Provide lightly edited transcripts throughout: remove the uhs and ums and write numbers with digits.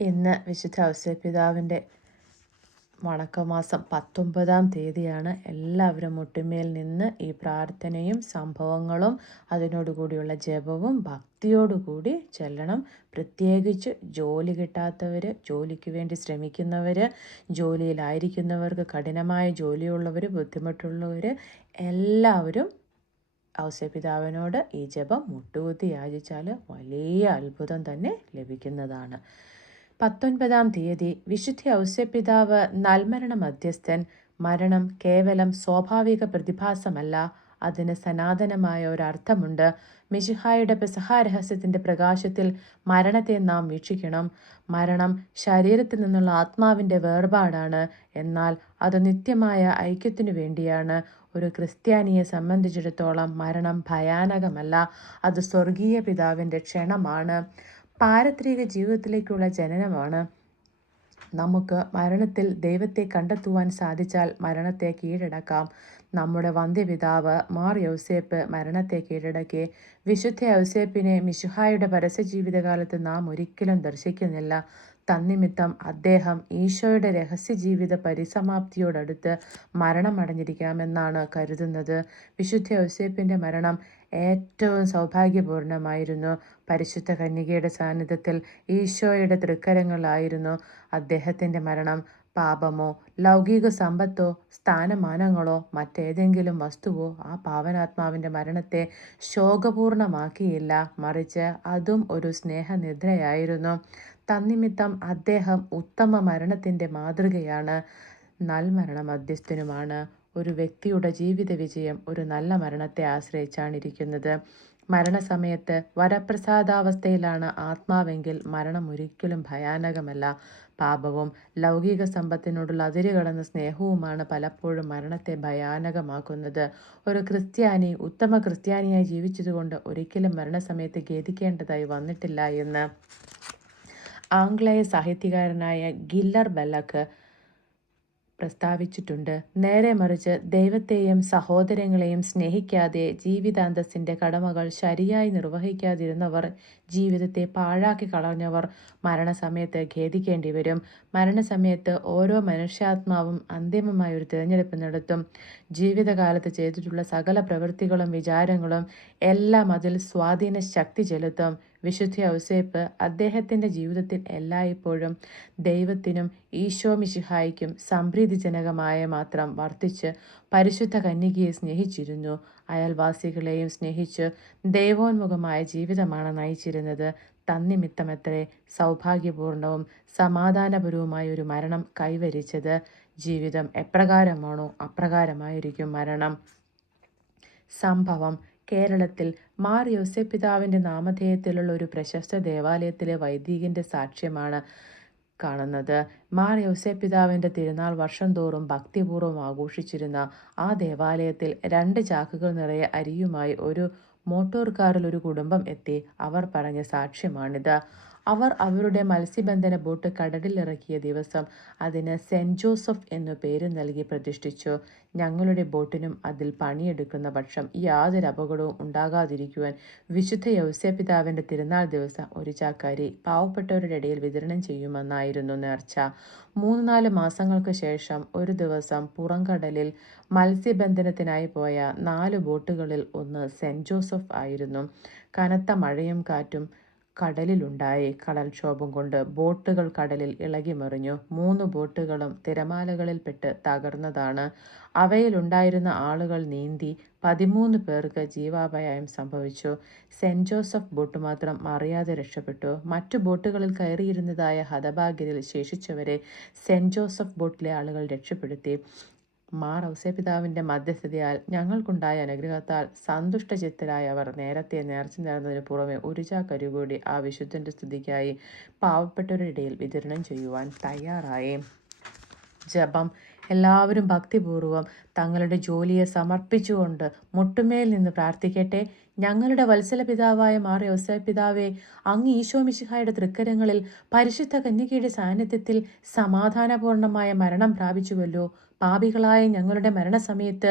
ഇന്ന് വിശുദ്ധ ഔസേപ്പിതാവിൻ്റെ വണക്കമാസം 19-ാം തീയതിയാണ്. എല്ലാവരും മുട്ടിന്മേൽ നിന്ന് ഈ പ്രാർത്ഥനയും സംഭവങ്ങളും അതിനോടുകൂടിയുള്ള ജപവും ഭക്തിയോടുകൂടി ചെല്ലണം. പ്രത്യേകിച്ച് ജോലി കിട്ടാത്തവർ, ജോലിക്ക് വേണ്ടി ശ്രമിക്കുന്നവർ, ജോലിയിലായിരിക്കുന്നവർക്ക്, കഠിനമായ ജോലിയുള്ളവർ, ബുദ്ധിമുട്ടുള്ളവർ എല്ലാവരും ഔസേപ്പിതാവിനോട് ഈ ജപം മുട്ടുകുത്തി യാചിച്ചാൽ വലിയ അത്ഭുതം തന്നെ ലഭിക്കുന്നതാണ്. 19-ാം തീയതി വിശുദ്ധ ഔസേപ്പിതാവ് നൽമരണ മധ്യസ്ഥൻ. മരണം കേവലം സ്വാഭാവിക പ്രതിഭാസമല്ല, അതിന് സനാതനമായ ഒരർത്ഥമുണ്ട്. മിശിഹായുടെ പെസഹാ രഹസ്യത്തിൻ്റെ പ്രകാശത്തിൽ മരണത്തെ നാം വീക്ഷിക്കണം. മരണം ശരീരത്തിൽ നിന്നുള്ള ആത്മാവിൻ്റെ വേർപാടാണ്, എന്നാൽ അത് നിത്യമായ ഐക്യത്തിനു വേണ്ടിയാണ്. ഒരു ക്രിസ്ത്യാനിയെ സംബന്ധിച്ചിടത്തോളം മരണം ഭയാനകമല്ല, അത് സ്വർഗീയ പിതാവിൻ്റെ ക്ഷണമാണ്, പാരത്രിക ജീവിതത്തിലേക്കുള്ള ജനനമാണ്. നമുക്ക് മരണത്തിൽ ദൈവത്തെ കണ്ടെത്തുവാൻ സാധിച്ചാൽ മരണത്തെ കീഴടക്കാം. നമ്മുടെ വന്ധ്യപിതാവ് മാർ യൗസേപ്പ് മരണത്തെ കീഴടക്കി. വിശുദ്ധ യൗസേപ്പിനെ മിശിഹായുടെ പരസ്യജീവിതകാലത്ത് നാം ഒരിക്കലും ദർശിക്കുന്നില്ല. തന്നിമിത്തം അദ്ദേഹം ഈശോയുടെ രഹസ്യജീവിത പരിസമാപ്തിയോടടുത്ത് മരണമടഞ്ഞിരിക്കാമെന്നാണ് കരുതുന്നത്. വിശുദ്ധ യൗസേപ്പിൻ്റെ മരണം ഏറ്റവും സൗഭാഗ്യപൂർണമായിരുന്നു. പരിശുദ്ധ കന്യകയുടെ സാന്നിധ്യത്തിൽ ഈശോയുടെ തൃക്കരങ്ങളായിരുന്നു അദ്ദേഹത്തിൻ്റെ മരണം. പാപമോ ലൗകിക സമ്പത്തോ സ്ഥാനമാനങ്ങളോ മറ്റേതെങ്കിലും വസ്തുവോ ആ പാവനാത്മാവിൻ്റെ മരണത്തെ ശോകപൂർണമാക്കിയില്ല, മറിച്ച് അതും ഒരു സ്നേഹനിദ്രയായിരുന്നു. തന്നിമിത്തം അദ്ദേഹം ഉത്തമ മരണത്തിൻ്റെ മാതൃകയാണ്, നൽമരണ മധ്യസ്ഥനുമാണ്. ഒരു വ്യക്തിയുടെ ജീവിത വിജയം ഒരു നല്ല മരണത്തെ ആശ്രയിച്ചാണിരിക്കുന്നത്. മരണസമയത്ത് വരപ്രസാദാവസ്ഥയിലാണ് ആത്മാവെങ്കിൽ മരണം ഒരിക്കലും ഭയാനകമല്ല. പാപവും ലൗകിക സമ്പത്തിനോടുള്ള അതിരുകടന്ന സ്നേഹവുമാണ് പലപ്പോഴും മരണത്തെ ഭയാനകമാക്കുന്നത്. ഒരു ക്രിസ്ത്യാനി ഉത്തമ ക്രിസ്ത്യാനിയായി ജീവിച്ചതുകൊണ്ട് ഒരിക്കലും മരണസമയത്ത് ഖേദിക്കേണ്ടതായി വന്നിട്ടില്ല എന്ന് ആംഗ്ലേയ സാഹിത്യകാരനായ ഗില്ലർ ബെല്ലക്ക് പ്രസ്താവിച്ചിട്ടുണ്ട്. നേരെ മറിച്ച് ദൈവത്തെയും സഹോദരങ്ങളെയും സ്നേഹിക്കാതെ ജീവിതാന്തസ്സിൻ്റെ കടമകൾ ശരിയായി നിർവഹിക്കാതിരുന്നവർ, ജീവിതത്തെ പാഴാക്കി കളഞ്ഞവർ മരണസമയത്ത് ഖേദിക്കേണ്ടി വരും. മരണസമയത്ത് ഓരോ മനുഷ്യാത്മാവും അന്തിമമായ ഒരു തിരഞ്ഞെടുപ്പ് നടത്തും. ജീവിതകാലത്ത് ചെയ്തിട്ടുള്ള സകല പ്രവൃത്തികളും വിചാരങ്ങളും എല്ലാം അതിൽ സ്വാധീന ശക്തി ചെലുത്തും. വിശുദ്ധ ഔസേപ്പ് അദ്ദേഹത്തിൻ്റെ ജീവിതത്തിൽ എല്ലായ്പ്പോഴും ദൈവത്തിനും ഈശോ മിശിഹായ്ക്കും സംപ്രീതിജനകമായ മാത്രം വർത്തിച്ച് പരിശുദ്ധ കന്യകയെ സ്നേഹിച്ചിരുന്നു. അയൽവാസികളെയും സ്നേഹിച്ച് ദൈവോന്മുഖമായ ജീവിതമാണ് നയിച്ചിരുന്നത്. തന്നിമിത്തമത്രേ സൗഭാഗ്യപൂർണവും സമാധാനപരവുമായ ഒരു മരണം കൈവരിച്ചത്. ജീവിതം എപ്രകാരമാണോ അപ്രകാരമായിരിക്കും മരണം. സംഭവം: കേരളത്തിൽ മാർ യോസേപ്പിതാവിൻ്റെ നാമധേയത്തിലുള്ള ഒരു പ്രശസ്ത ദേവാലയത്തിലെ വൈദികൻ്റെ സാക്ഷ്യമാണ് കാണുന്നത്. മാർ യോസേപ്പിതാവിൻ്റെ തിരുനാൾ വർഷം തോറും ഭക്തിപൂർവ്വം ആഘോഷിച്ചിരുന്ന ആ ദേവാലയത്തിൽ 2 ചാക്കുകൾ നിറയെ അരിയുമായി ഒരു മോട്ടോർ കാറിൽ ഒരു കുടുംബം എത്തി. അവർ പറഞ്ഞ സാക്ഷ്യമാണിത്. അവർ അവരുടെ മത്സ്യബന്ധന ബോട്ട് കടലിലിറക്കിയ ദിവസം അതിന് സെൻറ് ജോസഫ് എന്നു പേര് നൽകി പ്രതിഷ്ഠിച്ചു. ഞങ്ങളുടെ ബോട്ടിനും അതിൽ പണിയെടുക്കുന്ന പക്ഷം യാതൊരു അപകടവും ഉണ്ടാകാതിരിക്കുവാൻ വിശുദ്ധ യൗസേപ്പിതാവിൻ്റെ തിരുനാൾ ദിവസം ഒരു ചാക്കരി പാവപ്പെട്ടവരുടെ ഇടയിൽ വിതരണം ചെയ്യുമെന്നായിരുന്നു നേർച്ച. 3-4 മാസങ്ങൾക്ക് ശേഷം ഒരു ദിവസം പുറംകടലിൽ മത്സ്യബന്ധനത്തിനായി പോയ 4 ബോട്ടുകളിൽ ഒന്ന് സെൻറ് ജോസഫ് ആയിരുന്നു. കനത്ത മഴയും കാറ്റും കടലിലുണ്ടായി. കടൽക്ഷോഭം കൊണ്ട് ബോട്ടുകൾ കടലിൽ ഇളകിമറിഞ്ഞു. 3 ബോട്ടുകളും തിരമാലകളിൽപ്പെട്ട് തകർന്നതാണ്. അവയിലുണ്ടായിരുന്ന ആളുകൾ നീന്തി 13 പേർക്ക് ജീവാപായം സംഭവിച്ചു. സെൻറ് ജോസഫ് ബോട്ട് മാത്രം അറിയാതെ രക്ഷപ്പെട്ടു. മറ്റു ബോട്ടുകളിൽ കയറിയിരുന്നതായ ഹതഭാഗ്യരിൽ ശേഷിച്ചവരെ സെൻറ് ജോസഫ് ബോട്ടിലെ ആളുകൾ രക്ഷപ്പെടുത്തി. മാർ ഔസേപ്പിതാവിൻ്റെ മധ്യസ്ഥതയാൽ ഞങ്ങൾക്കുണ്ടായ അനുഗ്രഹത്താൽ സന്തുഷ്ടചിത്തരായ അവർ നേരത്തെ നേർച്ച നേർന്നതിന് പുറമെ ഒരു ചാക്കരി കൂടി ആ വിശുദ്ധൻ്റെ സ്തുതിക്കായി പാവപ്പെട്ടവരുടെ ഇടയിൽ വിതരണം ചെയ്യുവാൻ തയ്യാറായി. ജപം: എല്ലാവരും ഭക്തിപൂർവ്വം തങ്ങളുടെ ജോലിയെ സമർപ്പിച്ചുകൊണ്ട് മുട്ടുമേൽ നിന്ന് പ്രാർത്ഥിക്കട്ടെ. ഞങ്ങളുടെ വത്സല പിതാവായ മാർ യോസേപ്പ് പിതാവേ, അങ്ങ് ഈശോ മിശിഹായുടെ തൃക്കരങ്ങളിൽ പരിശുദ്ധ കന്യകയുടെ സാന്നിധ്യത്തിൽ സമാധാനപൂർണമായ മരണം പ്രാപിച്ചുവല്ലോ. പാപികളായ ഞങ്ങളുടെ മരണസമയത്ത്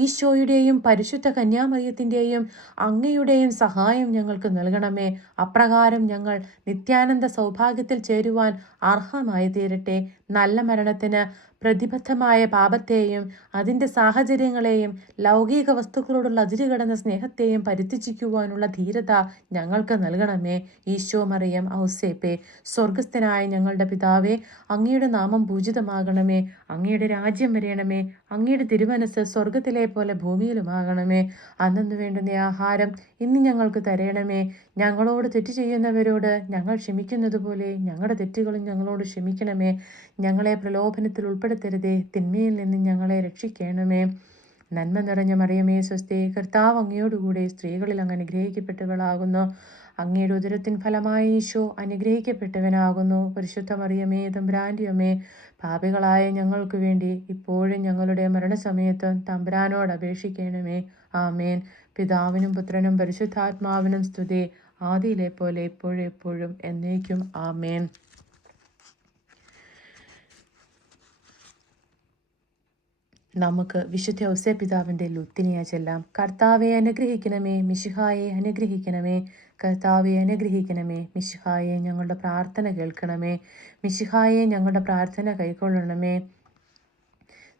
ഈശോയുടെയും പരിശുദ്ധ കന്യാമറിയത്തിൻ്റെയും അങ്ങയുടെയും സഹായം ഞങ്ങൾക്ക് നൽകണമേ. അപ്രകാരം ഞങ്ങൾ നിത്യാനന്ദ സൗഭാഗ്യത്തിൽ ചേരുവാൻ അർഹമായി തീരട്ടെ. നല്ല മരണത്തിന് പ്രതിബദ്ധമായ പാപത്തെയും അതിൻ്റെ സാഹചര്യങ്ങളെയും ലൗകിക വസ്തുക്കളോടുള്ള അതിരുകടന്ന സ്നേഹത്തെയും പരിത്യജിക്കുവാനുള്ള ധീരത ഞങ്ങൾക്ക് നൽകണമേ. ഈശോ മറിയം ഔസേപ്പേ, സ്വർഗസ്ഥനായ ഞങ്ങളുടെ പിതാവേ, അങ്ങയുടെ നാമം പൂജിതമാകണമേ. അങ്ങയുടെ രാജ്യം വരയണമേ. അങ്ങയുടെ തിരുമനസ് സ്വർഗത്തിലെ പോലെ ഭൂമിയിലുമാകണമേ. അന്നു വേണ്ടുന്ന ആഹാരം ഇന്ന് ഞങ്ങൾക്ക് തരയണമേ. ഞങ്ങളോട് തെറ്റ് ചെയ്യുന്നവരോട് ഞങ്ങൾ ക്ഷമിക്കുന്നത് പോലെ ഞങ്ങളുടെ തെറ്റുകളും ഞങ്ങളോട് ക്ഷമിക്കണമേ. ഞങ്ങളെ പ്രലോഭനത്തിൽ ഉൾപ്പെടുത്തരുതേ, തിന്മയിൽ നിന്ന് ഞങ്ങളെ രക്ഷിക്കണമേ. നന്മ നിറഞ്ഞ മറിയമേ സ്വസ്തി, കർത്താവ് അങ്ങയോടുകൂടെ സ്ത്രീകളിൽ അങ്ങ് അനുഗ്രഹിക്കപ്പെട്ടവളാകുന്നു. അങ്ങയുടെ ഉദരത്തിൻ ഫലമായി ഈശോ അനുഗ്രഹിക്കപ്പെട്ടവനാകുന്നു. പരിശുദ്ധ മറിയമേ തമ്പുരാൻ്റെ അമ്മേ, പാപികളായ ഞങ്ങൾക്ക് വേണ്ടി ഇപ്പോഴും ഞങ്ങളുടെ മരണസമയത്തും തമ്പുരാനോട് അപേക്ഷിക്കണമേ. ആമേൻ. പിതാവിനും പുത്രനും പരിശുദ്ധാത്മാവിനും സ്തുതി, ആദിയിലെ പോലെ ഇപ്പോഴും എപ്പോഴും എന്നേക്കും. ആമേൻ. നമുക്ക് വിശുദ്ധ ഔസേപ്പ് പിതാവിൻ്റെ ലുത്തിനിയ ചെല്ലാം. കർത്താവെ അനുഗ്രഹിക്കണമേ, മിശിഹായെ അനുഗ്രഹിക്കണമേ. കർത്താവെ അനുഗ്രഹിക്കണമേ, മിശിഹായെ ഞങ്ങളുടെ പ്രാർത്ഥന കേൾക്കണമേ. മിശിഹായെ ഞങ്ങളുടെ പ്രാർത്ഥന കൈക്കൊള്ളണമേ.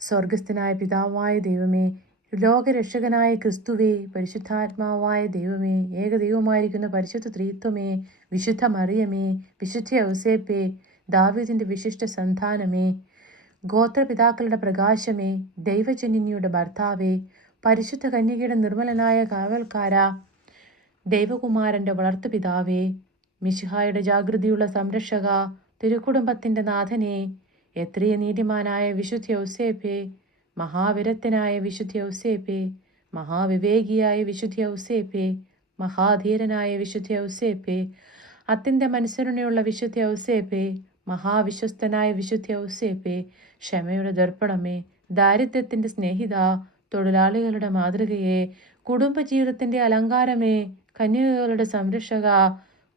സ്വർഗസ്ഥനായ പിതാവായ ദൈവമേ, ലോകരക്ഷകനായ ക്രിസ്തുവേ, പരിശുദ്ധാത്മാവായ ദൈവമേ, ഏകദൈവമായിരിക്കുന്ന പരിശുദ്ധ ത്രിത്വമേ, വിശുദ്ധ മറിയമേ, വിശുദ്ധ ഔസേപ്പേ, ദാവീദിൻ്റെ വിശിഷ്ട സന്താനമേ, ഗോത്രപിതാക്കളുടെ പ്രകാശമേ, ദൈവജനനിയുടെ ഭർത്താവേ, പരിശുദ്ധ കന്യകയുടെ നിർമ്മലനായ കാവൽക്കാര, ദൈവകുമാരൻ്റെ വളർത്തുപിതാവേ, മിശിഹായുടെ ജാഗൃതിയുള്ള സംരക്ഷക, തിരുക്കുടുംബത്തിൻ്റെ നാഥനെ, എത്രയ നീതിമാനായ വിശുദ്ധ ഔസേപ്പേ, മഹാവിരക്തനായ വിശുദ്ധ ഔസേപ്പേ, മഹാവിവേകിയായ വിശുദ്ധ ഔസേപ്പേ, മഹാധീരനായ വിശുദ്ധ ഔസേപ്പേ, അത്യന്തം അനുസരണയുള്ള വിശുദ്ധ ഔസേപ്പേ, മഹാവിശ്വസ്തനായ വിശുദ്ധ ഔസേപ്പേ, ക്ഷമയുടെ ദർപ്പണമേ, ദാരിദ്ര്യത്തിൻ്റെ സ്നേഹിത, തൊഴിലാളികളുടെ മാതൃകയെ, കുടുംബജീവിതത്തിൻ്റെ അലങ്കാരമേ, കന്യകകളുടെ സംരക്ഷക,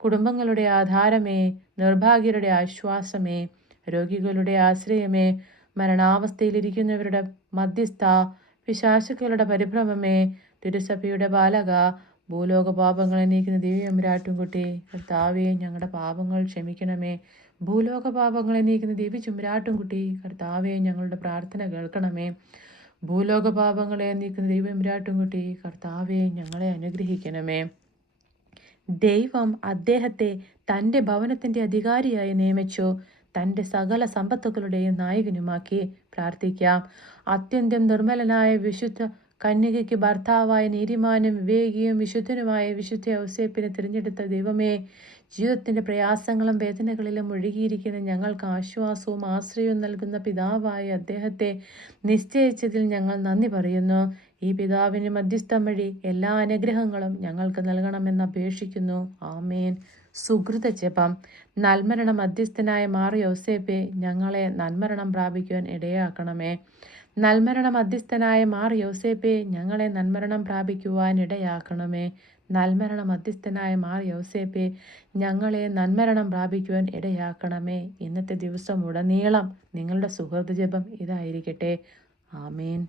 കുടുംബങ്ങളുടെ ആധാരമേ, നിർഭാഗ്യരുടെ ആശ്വാസമേ, രോഗികളുടെ ആശ്രയമേ, മരണാവസ്ഥയിലിരിക്കുന്നവരുടെ മധ്യസ്ഥ, പിശാചുക്കളുടെ പരിഭ്രമമേ, തിരുസഭയുടെ ബാലക, ഭൂലോക പാപങ്ങളെ നീക്കുന്ന ദിവ്യചുംബരാട്ടുംകുട്ടി, കർത്താവേ ഞങ്ങളുടെ പാപങ്ങൾ ക്ഷമിക്കണമേ. ഭൂലോക പാപങ്ങളെ നീക്കുന്ന ദിവ്യചുംബരാട്ടുംകുട്ടി, കർത്താവേ ഞങ്ങളുടെ പ്രാർത്ഥന കേൾക്കണമേ. ഭൂലോക പാപങ്ങളെ നീക്കുന്ന ദിവ്യചുംബരാട്ടുംകുട്ടി, കർത്താവേ ഞങ്ങളെ അനുഗ്രഹിക്കണമേ. ദൈവം അദ്ദേഹത്തെ തൻ്റെ ഭവനത്തിൻ്റെ അധികാരിയായി നിയമിച്ചു, തൻ്റെ സകല സമ്പത്തുക്കളുടെയും നായകനുമാക്കി. പ്രാർത്ഥിക്കാം. അത്യന്തം നിർമ്മലനായ വിശുദ്ധ കന്യകയ്ക്ക് ഭർത്താവായ നീതിമാനും വിവേകിയും വിശുദ്ധനുമായ വിശുദ്ധ ഔസേപ്പിനെ തിരഞ്ഞെടുത്ത ദൈവമേ, ജീവിതത്തിൻ്റെ പ്രയാസങ്ങളും വേദനകളിലും ഒഴുകിയിരിക്കുന്ന ഞങ്ങൾക്ക് ആശ്വാസവും ആശ്രയവും നൽകുന്ന പിതാവായ അദ്ദേഹത്തെ നിശ്ചയിച്ചതിൽ ഞങ്ങൾ നന്ദി പറയുന്നു. ഈ പിതാവിന് മധ്യസ്ഥം വഴി എല്ലാ അനുഗ്രഹങ്ങളും ഞങ്ങൾക്ക് നൽകണമെന്ന് അപേക്ഷിക്കുന്നു. ആമേൻ. സുഹൃത ജപം. നൽമരണ മധ്യസ്ഥനായ മാർ യോസേപ്പെ, ഞങ്ങളെ നന്മരണം പ്രാപിക്കുവാൻ ഇടയാക്കണമേ. നൽമരണ മധ്യസ്ഥനായ മാർ യോസേപ്പെ, ഞങ്ങളെ നന്മരണം പ്രാപിക്കുവാൻ ഇടയാക്കണമേ. നൽമരണ മധ്യസ്ഥനായ മാർ യോസേപ്പെ, ഞങ്ങളെ നന്മരണം പ്രാപിക്കുവാൻ ഇടയാക്കണമേ. ഇന്നത്തെ ദിവസം ഉടനീളം നിങ്ങളുടെ സുഹൃത ജപം ഇതായിരിക്കട്ടെ. ആമേൻ.